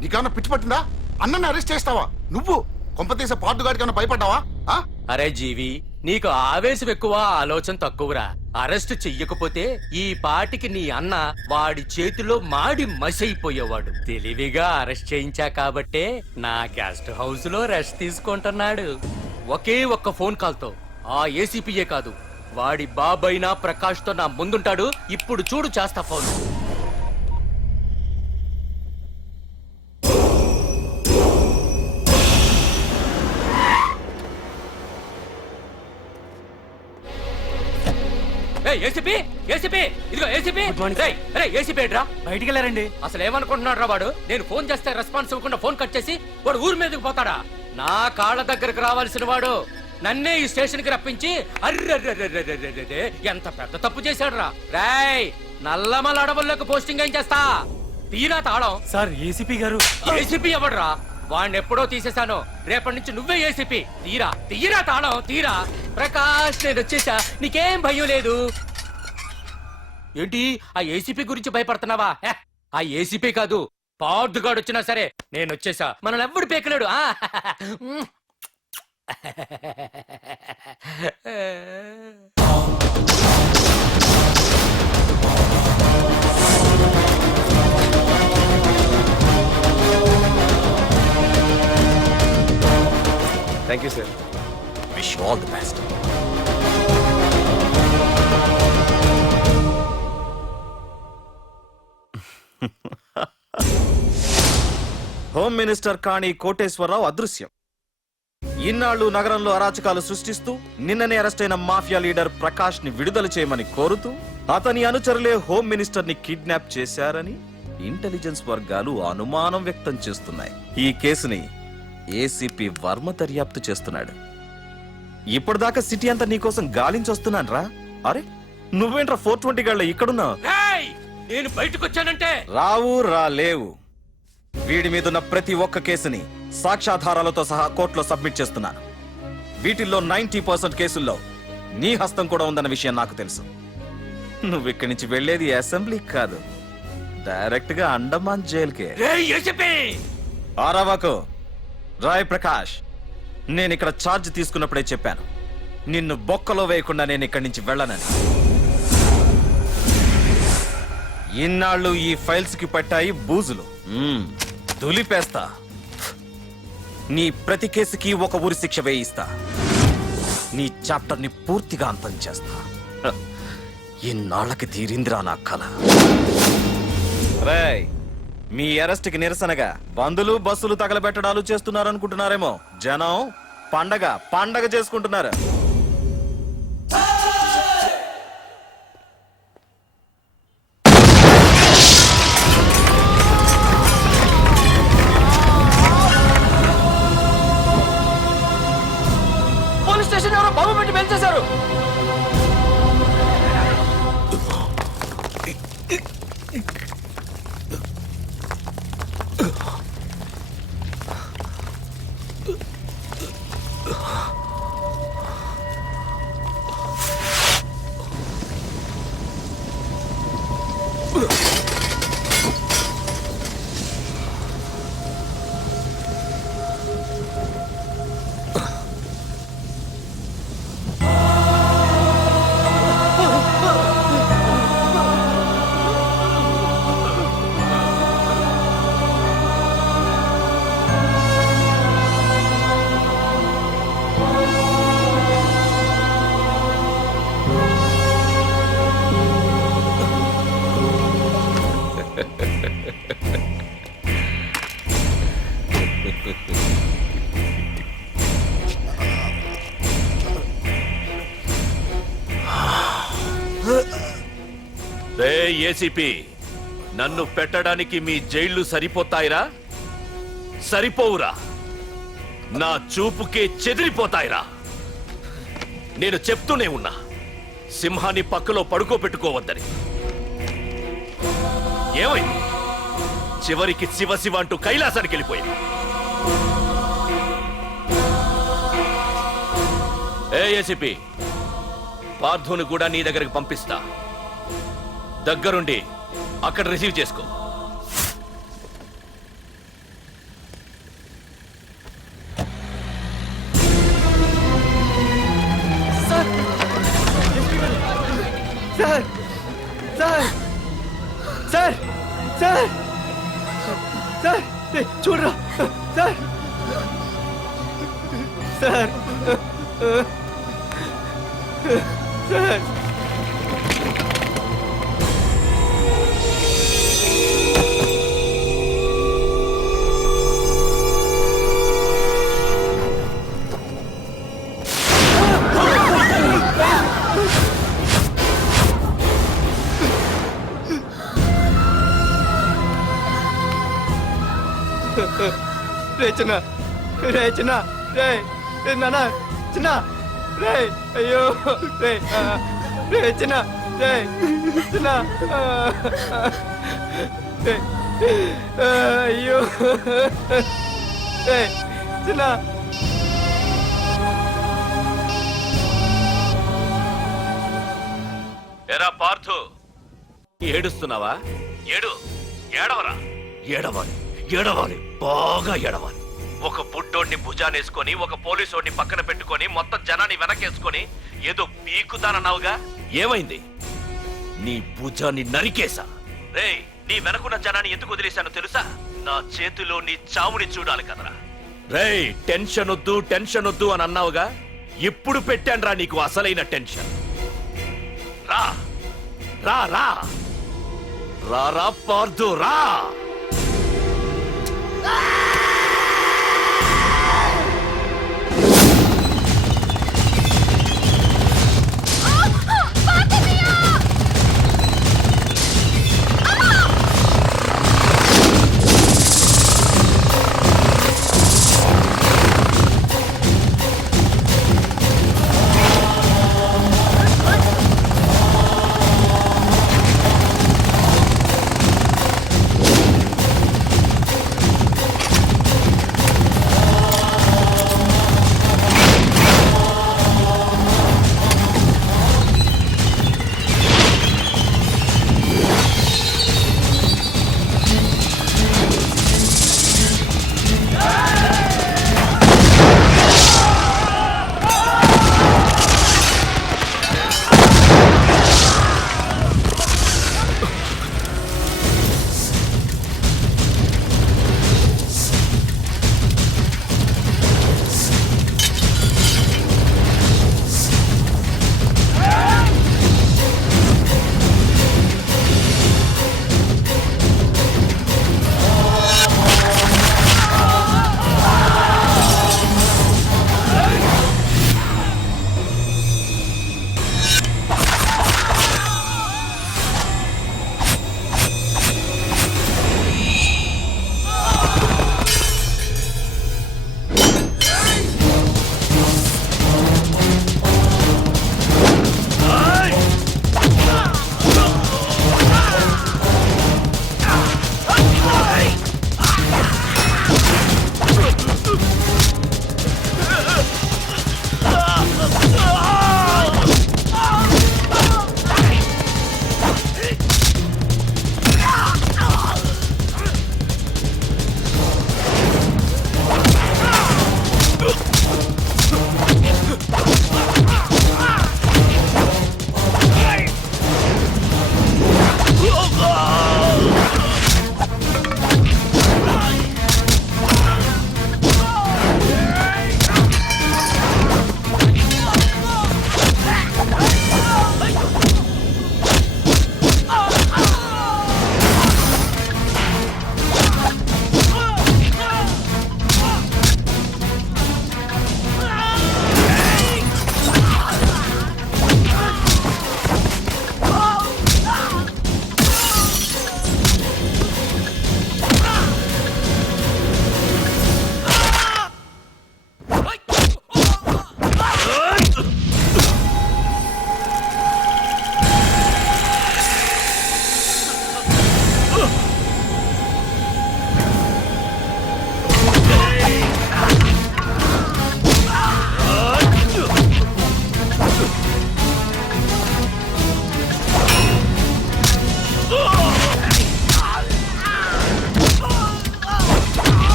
నీకేమన్నా పిచ్చి పట్టిందా? అన్నని అరెస్ట్ చేస్తావా నువ్వు? కొంపతీసే పాటుగాడికి ఏమన్నా భయపడ్డావా? అరే జీవి, నీకు ఆవేశం ఎక్కువ, ఆలోచన తక్కువరా. అరెస్ట్ చెయ్యకపోతే ఈ పాటికి నీ అన్న వాడి చేతిలో మాడి మసైపోయేవాడు. తెలివిగా అరెస్ట్ చేయించా కాబట్టే నా గెస్ట్ హౌస్ లో రెస్ట్ తీసుకుంటున్నాడు. ఒకే ఒక్క ఫోన్ కాల్ తో ఆ ఏసీపీయే కాదు, వాడి బాబైనా ప్రకాష్ తో నా ముందుంటాడు. ఇప్పుడు చూడు చేస్తా ఫోన్. ఏసీపీ, ఏసీపీ, ఇదిగో ఏసీపీ. ఏసీపీ రా, బయటికి వెళ్ళారండి. అసలు ఏమనుకుంటున్నాడు రా వాడు? నేను ఫోన్ చేస్తే రెస్పాన్స్ ఇవ్వకుండా ఫోన్ కట్ చేసి వాడు ఊరి మీదకి పోతాడా? నా కాళ్ళ దగ్గరకు రావాల్సిన వాడు నన్నే ఈ స్టేషన్ కి రప్పించి అర్రె ఎంత పెద్ద తప్పు చేశాడు రా. రాయ్, నల్లమల అడవుల్లోకి పోస్టింగ్ ఏం చేస్తా? తీరా తాళం. సార్ ఏసీపీ గారు. ఏసీపీ ఎవడరా? వాడిని ఎప్పుడో తీసేశాను. రేపటి నుంచి నువ్వే ఏసీపీ. తీరా తీరా తాళం తీరా. ప్రకాష్, నేను వచ్చేసా, నీకేం భయం లేదు. ఏంటి ఆ ఏసీపీ గురించి భయపడుతున్నావా? ఆ ఏసీపీ కాదు, పార్దుగాడు వచ్చినా సరే నేను వచ్చేసా. మనల్ని ఎవ్వడు పేకలేడు. Thank you sir. Wish you all the best. Home minister Kani Koteswararao అదృశ్యం. ఇన్నాళ్లు నగరంలో అరాచకాలు సృష్టిస్తూ నిన్ననే అరెస్ట్ అయిన మాఫియా లీడర్ ప్రకాష్ ని విడుదల చేయమని కోరుతూ అతని అనుచరులే హోమ్ మినిస్టర్ ని కిడ్నాప్ చేశారని ఇంటెలిజెన్స్ వర్గాలు అనుమానం వ్యక్తం చేస్తున్నాయి. ఈ కేసుని ఏసీపీ వర్మ దర్యాప్తు చేస్తున్నాడు. ఇప్పటిదాకా సిటీ అంతా నీకోసం గాలించొస్తున్నాను రా. అరే నువ్వేంట్రా 420 గళ్ళ ఇక్కడున్నావు? నేను బయటకు వచ్చానంటే రావు రాలేవు. వీడి మీదున్న ప్రతి ఒక్క కేసుని సాక్ష్యాధారాలతో సహా కోర్టులో సబ్మిట్ చేస్తున్నాను. వీటిల్లో 90% కేసుల్లో నీ హస్తం కూడా ఉందన్న విషయం నాకు తెలుసు. నువ్వు ఇక్కడి నుంచి వెళ్లేది అసెంబ్లీ కాదు, డైరెక్ట్ గా అండమాన్ జైలుకే. ఆరావాకు రాయ్ ప్రకాష్, నేను ఇక్కడ ఛార్జ్ తీసుకున్నప్పుడే చెప్పాను, నిన్ను బొక్కలో వేయకుండా నేను ఇక్కడి నుంచి వెళ్ళనని. ఇన్నాళ్ళు ఈ ఫైల్స్ కి పట్టాయి బూజులు, దులిపేస్తా. నీ ప్రతి కేసుకి ఒక ఊరి శిక్ష వేయిస్తా. నీ చాప్టర్ ని పూర్తిగా అంతం చేస్తా. ఇన్నాళ్ళకి తీరిందిరా నా కళ. రేయ్, మీ అరెస్ట్ కి నిరసనగా బందులు బస్సులు తగలబెట్టడాలు చేస్తున్నారనుకుంటున్నారేమో. జనం పండగ పండగ చేసుకుంటున్నారు. పోలీస్ స్టేషన్ ఎవరో బాబు పెట్టి పెంచేశారు. ఏసీపీ, నన్ను పెట్టడానికి మీ జైళ్లు సరిపోతాయిరా? సరిపోవురా. నా చూపుకే చెదిరిపోతాయిరా. నేను చెప్తూనే ఉన్నా, సింహాన్ని పక్కలో పడుకోబెట్టుకోవద్దని. ఏమైంది? చివరికి శివ శివ అంటూ కైలాసానికి వెళ్ళిపోయింది. ఏసీపీ, పార్థుని కూడా నీ దగ్గరికి పంపిస్తా. దగ్గరుండి అక్కడ రిసీవ్ చేసుకో. సార్ చూడరా సార్ సార్ సార్ రే చిన్న రే చిన్న రే నాన్న చిన్న రే అయ్యో రే రే చిన్న రే చిన్న రే అయ్యో రే చిన్న ఎరా పార్థు ఏడుస్తున్నావా? ఏడవరా. ఏడవాలి, ఏడవాలి, బాగా ఏడవాలి. ఒక బుడ్డోడిని భుజానేసుకొని ఒక పోలీసోడిని పక్కన పెట్టుకొని మొత్తం జనాన్ని వెనకేసుకొని ఏదో పీకుతానన్నావుగా, ఏమైంది? నీ భుజాన్ని నరికేశా. రేయ్, నీ వెనకున్న జనాన్ని ఎందుకు వదిలేశానో తెలుసా? నా చేతిలో నీ చావుని చూడాలి కదరా. రేయ్, టెన్షన్ వద్దు అని అన్నావుగా, ఇప్పుడు పెట్టానురా నీకు అసలైన టెన్షన్. రా రా రా రా రా పార్థు రా.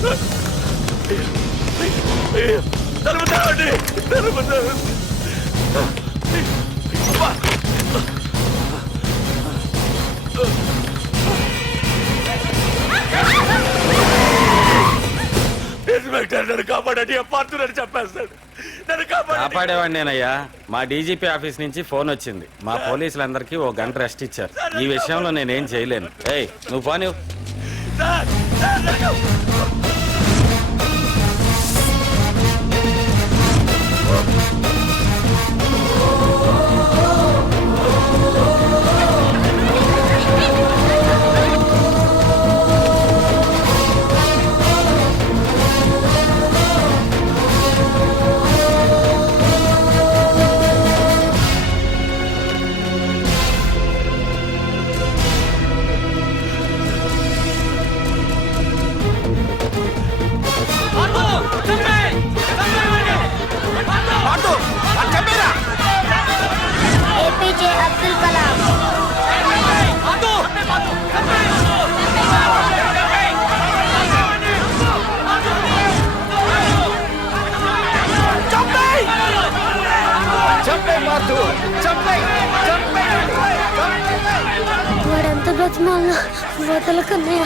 తలుపు తెరవండి, తలుపు తెరవండి. అబ్బా. ఇన్స్పెక్టర్ నన్ను కాపాడండి, అపార్థులని చెప్పేస్తాడు. నన్ను కాపాడండి. కాపాడేవాడినేనయ్యా. మా డీజీపీ ఆఫీస్ నుంచి ఫోన్ వచ్చింది. మా పోలీసులందరికీ ఓ గంట రెస్ట్ ఇచ్చారు. ఈ విషయంలో నేనేం చేయలేను. ఏయ్ నువ్వు పోనీ. సార్, సార్, నన్ను- ఏపీజే అబ్దుల్ కలాం. వాడంత బతిమాల వదలకన్నయ్య.